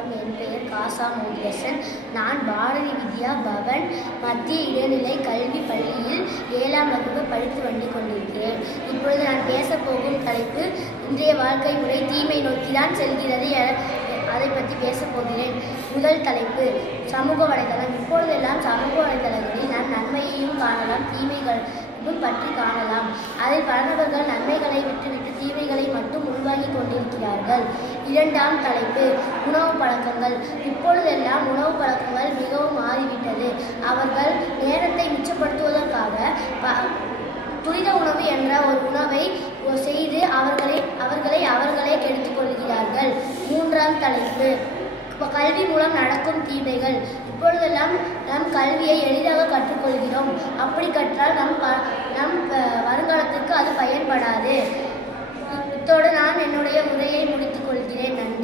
வணக்கம். என் பெயர் காசா முருகேசன். நான் பாரதி வித்யா பவன் மத்திய இடைநிலை கல்வி பள்ளியில் 7ஆம் வகுப்பு படித்து வந்து கொண்டிருக்கிறேன். இப்பொழுது நான் பேசப்போகும் தலைப்பு இன்றைய வாழ்க்கை முறை தீமை நோக்கிதான் செல்கிறது. அதை பற்றி பேசப் போகிறேன். முதல் தலைப்பு சமூக வலைதளம். இப்பொழுதெல்லாம் சமூக வலைதளங்களில் நாம் நன்மையையும் காணலாம், தீமைகளும் பற்றி காணலாம். அதில் பலநபர்கள் நன்மைகளை விட்டுவிட்டு தீமைகளை மட்டும் உள்வாங்கி கொண்டிருக்கிறார்கள். இரண்டாம் தலைப்பு உணவு பழக்கங்கள். இப்பொழுதெல்லாம் உணவு பழக்கங்கள் மிகவும் மாறிவிட்டது. அவர்கள் நேரத்தை மிச்சப்படுத்துவதற்காக துரித உணவு என்ற ஒரு உணவை செய்து அவர்களே கெடுத்துக் கொள்கிறார்கள். மூன்றாம் தலைப்பு கல்வி மூலம் நடக்கும் தீமைகள். இப்பொழுதெல்லாம் நம் கல்வியை எளிதாக கற்றுக்கொள்கிறோம். அப்படி கற்றால் நம் வருங்காலத்திற்கு அது பயன்படாது. இத்தோடு நான் என்னுடைய உரையை முடித்துக் கொள்கிறேன். நன்றி.